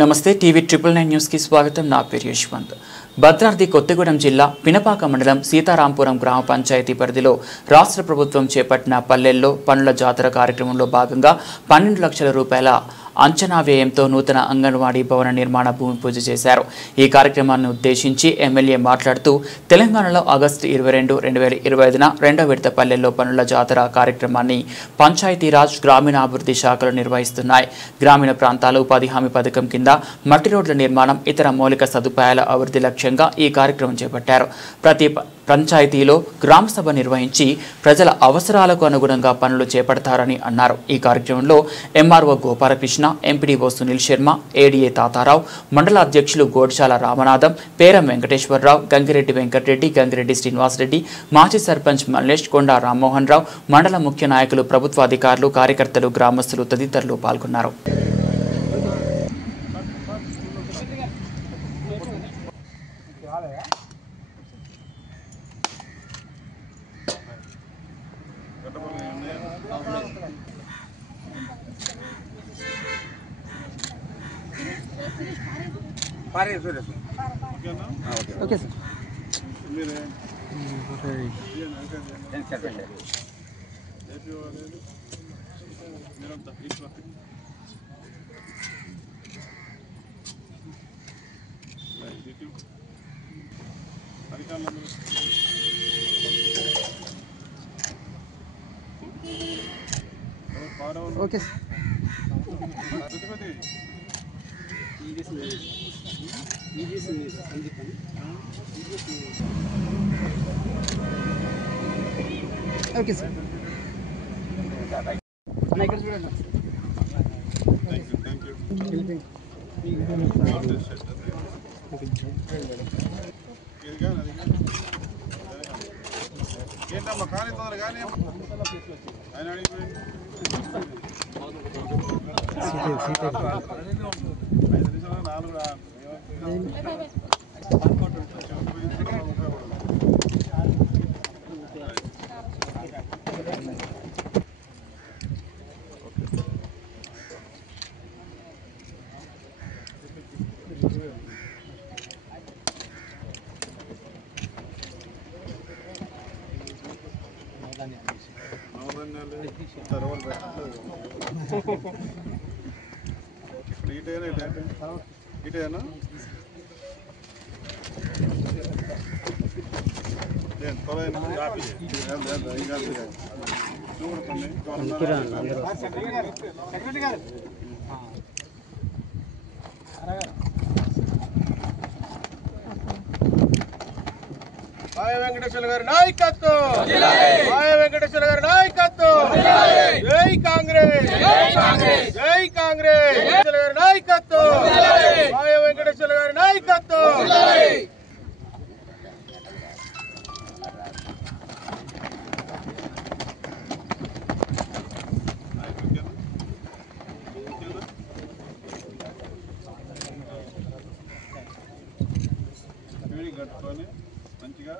నమస్తే TV 999 news కి స్వాగతం. నా పేరు యశ్వంత్. భద్రాద్రి కొత్తగూడెం జిల్లా పినపాక మండలం సీతారాంపురం గ్రామ పంచాయతీ పరిధిలో రాష్ట్ర ప్రభుత్వం చేపట్టిన పల్లెల్లో పనుల జాతర కార్యక్రమంలో భాగంగా 12 లక్షల రూపాయల అంచనా వ్యయంతో నూతన అంగన్వాడీ భవన నిర్మాణ భూమి పూజ చేశారు. ఈ కార్యక్రమాన్ని ఉద్దేశించి ఎమ్మెల్యే మాట్లాడుతూ తెలంగాణలో ఆగస్టు 22, 2025న రెండో విడత పల్లెల్లో పనుల జాతర కార్యక్రమాన్ని పంచాయతీరాజ్ గ్రామీణాభివృద్ధి శాఖలు నిర్వహిస్తున్నాయి. గ్రామీణ ప్రాంతాలు ఉపాధి హామీ పథకం కింద మట్టి రోడ్ల నిర్మాణం, ఇతర మౌలిక సదుపాయాల అభివృద్ధి లక్ష్యంగా ఈ కార్యక్రమం చేపట్టారు. ప్రతి పంచాయతీలో గ్రామ సభ నిర్వహించి ప్రజల అవసరాలకు అనుగుణంగా పనులు చేపడతారని అన్నారు. ఈ కార్యక్రమంలో MRO Gopalakrishna, MPDO Sunil Sharma, ADA Tatarao, మండల అధ్యక్షులు గోడ్చాల రామనాథం, పేరం వెంకటేశ్వరరావు, గంగిరెడ్డి వెంకటరెడ్డి, గంగిరెడ్డి శ్రీనివాసరెడ్డి, మాజీ సర్పంచ్ మల్లేష్, కొండా రామ్మోహన్ రావు, మండల ముఖ్య నాయకులు, ప్రభుత్వ అధికారులు, కార్యకర్తలు, గ్రామస్తులు తదితరులు పాల్గొన్నారు. Okay sir. Okay sir. Okay sir. ఏంటమ్మా కానీ తొందర కానీ ఆయన అడిగిపోయింది 5 నిమిషాలు 4 ఇటేనా మాయ వెంకటేశ్వర గారి నాయకత్వం, మాయ వెంకటేశ్వర గారి నాయకత్వం, జై కాంగ్రెస్, జై కాంగ్రెస్ గారి నాయకత్వం, మాయ వెంకటేశ్వర గారి నాయకత్వం. కట్టుకొని మంచిగా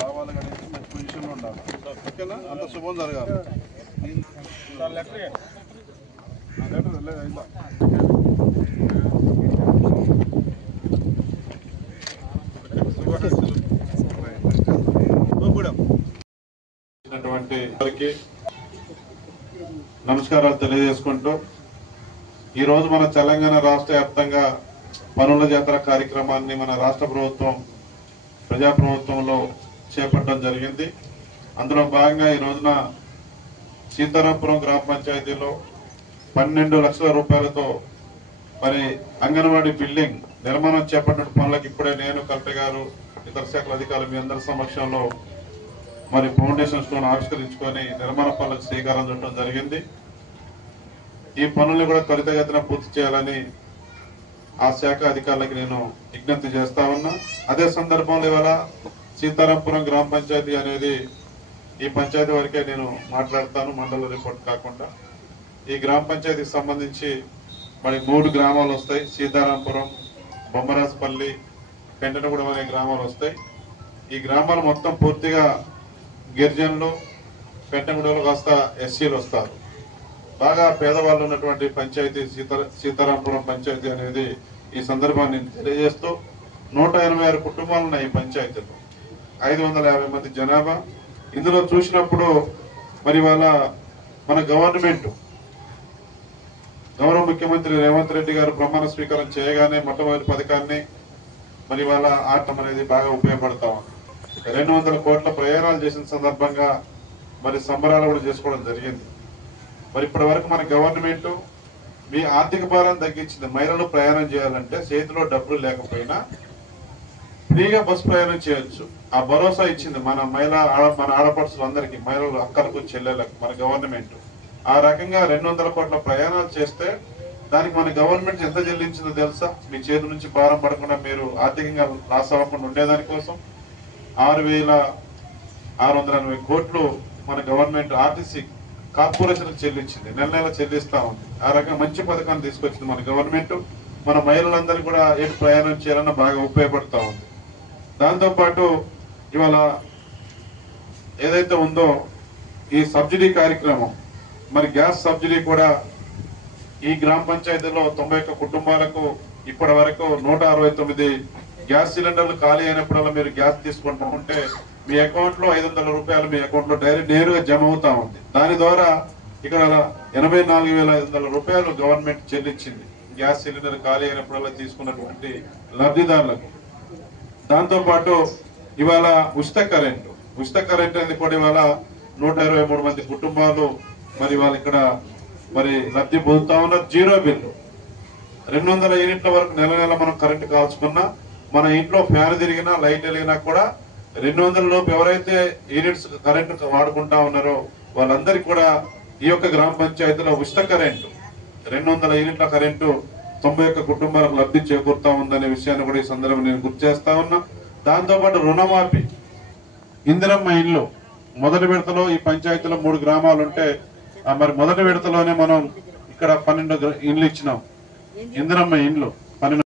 కావాలి కానీ మంచి పొజిషన్లో ఉండాలి. ఓకేనా? అంత శుభం జరగాలి. లెటర్ అయిందా? వారికి నమస్కారాలు తెలియజేసుకుంటూ ఈరోజు మన తెలంగాణ రాష్ట్ర వ్యాప్తంగా పనుల జాతర కార్యక్రమాన్ని మన రాష్ట్ర ప్రభుత్వం ప్రజాప్రభుత్వంలో చేపట్టడం జరిగింది. అందులో భాగంగా ఈ రోజున సీతారాంపురం గ్రామ పంచాయతీలో 12 లక్షల రూపాయలతో మరి అంగన్వాడీ బిల్డింగ్ నిర్మాణం చేపట్టిన పనులకు ఇప్పుడే నేను, కలెక్టర్ గారు, ఇతర శాఖల అధికారులు మీ అందరి సమక్షంలో మరి ఫౌండేషన్ స్టోన్ ఆవిష్కరించుకొని నిర్మాణ పనులకు శ్రీకారం చుట్టడం జరిగింది. ఈ పనులను కూడా త్వరితగతిన పూర్తి చేయాలని ఆ శాఖ అధికారులకు నేను విజ్ఞప్తి చేస్తా ఉన్నా. అదే సందర్భంలో ఇవాళ సీతారాంపురం గ్రామ పంచాయతీ అనేది ఈ పంచాయతీ వరకే నేను మాట్లాడతాను, మండల రిపోర్ట్ కాకుండా. ఈ గ్రామ పంచాయతీకి సంబంధించి మరి 3 గ్రామాలు వస్తాయి. సీతారాంపురం, బొమ్మరాజపల్లి, పెంటనగూడెం అనే గ్రామాలు వస్తాయి. ఈ గ్రామాలు మొత్తం పూర్తిగా గిరిజనులు, పెంటనగూడెంలో కాస్త ఎస్సీలు వస్తారు. బాగా పేదవాళ్ళు ఉన్నటువంటి పంచాయతీ సీతారాంపురం పంచాయతీ అనేది ఈ సందర్భాన్ని తెలియజేస్తూ 186 కుటుంబాలు ఉన్నాయి ఈ పంచాయతీలో, 550 మంది జనాభా. ఇందులో చూసినప్పుడు మరి వాళ్ళ మన గవర్నమెంట్ గౌరవ ముఖ్యమంత్రి రేవంత్ రెడ్డి గారు ప్రమాణ స్వీకారం చేయగానే మొట్టమొదటి పథకాన్ని మరి వాళ్ళ ఆటం అనేది బాగా ఉపయోగపడతా ఉంది. 200 కోట్ల ప్రయాణాలు చేసిన సందర్భంగా మరి సంబరాలు కూడా చేసుకోవడం జరిగింది. మరి ఇప్పటి వరకు మన గవర్నమెంట్ మీ ఆర్థిక భారాన్ని తగ్గించింది. మహిళలు ప్రయాణం చేయాలంటే చేతిలో డబ్బులు లేకపోయినా ఫ్రీగా బస్ ప్రయాణం చేయొచ్చు, ఆ భరోసా ఇచ్చింది మన ఆడపడుచులందరికీ, మహిళలు అక్కలకు చెల్లెలకు మన గవర్నమెంట్. ఆ రకంగా 200 కోట్ల ప్రయాణాలు చేస్తే దానికి మన గవర్నమెంట్ ఎంత చెల్లించిందో తెలుసా? మీ చేతి నుంచి భారం పడకుండా మీరు ఆర్థికంగా లాస్ అవ్వకుండా ఉండేదానికోసం 6,680 కోట్లు మన గవర్నమెంట్ ఆర్టీసీ కార్పొరేషన్ చెల్లించింది, నెల చెల్లిస్తా ఉంది. ఆ రకంగా మంచి పథకాన్ని తీసుకొచ్చింది మన గవర్నమెంట్. మన మహిళలందరూ కూడా ఎటు ప్రయాణం చేయాలన్నా బాగా ఉపయోగపడతా ఉంది. దాంతోపాటు ఇవాళ ఏదైతే ఉందో ఈ సబ్సిడీ కార్యక్రమం, మరి గ్యాస్ సబ్సిడీ కూడా ఈ గ్రామ పంచాయతీలో 91 కుటుంబాలకు ఇప్పటి వరకు 169 గ్యాస్ సిలిండర్లు ఖాళీ అయినప్పుడల్లా మీరు గ్యాస్ తీసుకుంటా ఉంటే మీ అకౌంట్ లో 500 రూపాయలు మీ అకౌంట్ లో నేరుగా జమ అవుతా ఉంది. దాని ద్వారా ఇక్కడ 84,500 రూపాయలు గవర్నమెంట్ చెల్లించింది గ్యాస్ సిలిండర్ ఖాళీ అయినప్పుడల్లా తీసుకున్నటువంటి లబ్ధిదారులకు. దాంతో పాటు ఇవాళ ఉచిత కరెంట్ అనేది కూడా ఇవాళ 123 మంది కుటుంబాలు మరి వాళ్ళు ఇక్కడ మరి లబ్ధి పొందుతా ఉన్నారు. జీరో బిల్లు 200 యూనిట్ల వరకు నెల మనం కరెంటు కాల్చుకున్నా, మన ఇంట్లో ఫ్యాన్ తిరిగినా లైట్ వెలిగినా కూడా 200 లోపు ఎవరైతే యూనిట్స్ కరెంటు వాడుకుంటా ఉన్నారో వాళ్ళందరికీ కూడా ఈ యొక్క గ్రామ పంచాయతీలో ఉచిత కరెంటు 200 యూనిట్ల కరెంటు 91 కుటుంబాలకు లబ్ధి చేకూరుతా ఉందనే విషయాన్ని కూడా ఈ సందర్భంగా నేను గుర్తు చేస్తా ఉన్నా. దాంతోపాటు రుణమాఫీ, ఇందిరమ్మ ఇల్లు మొదటి విడతలో ఈ పంచాయతీలో 3 గ్రామాలు ఉంటే మరి మొదటి విడతలోనే మనం ఇక్కడ 12 ఇండ్లు ఇచ్చినాం ఇందిరమ్మ ఇండ్లు.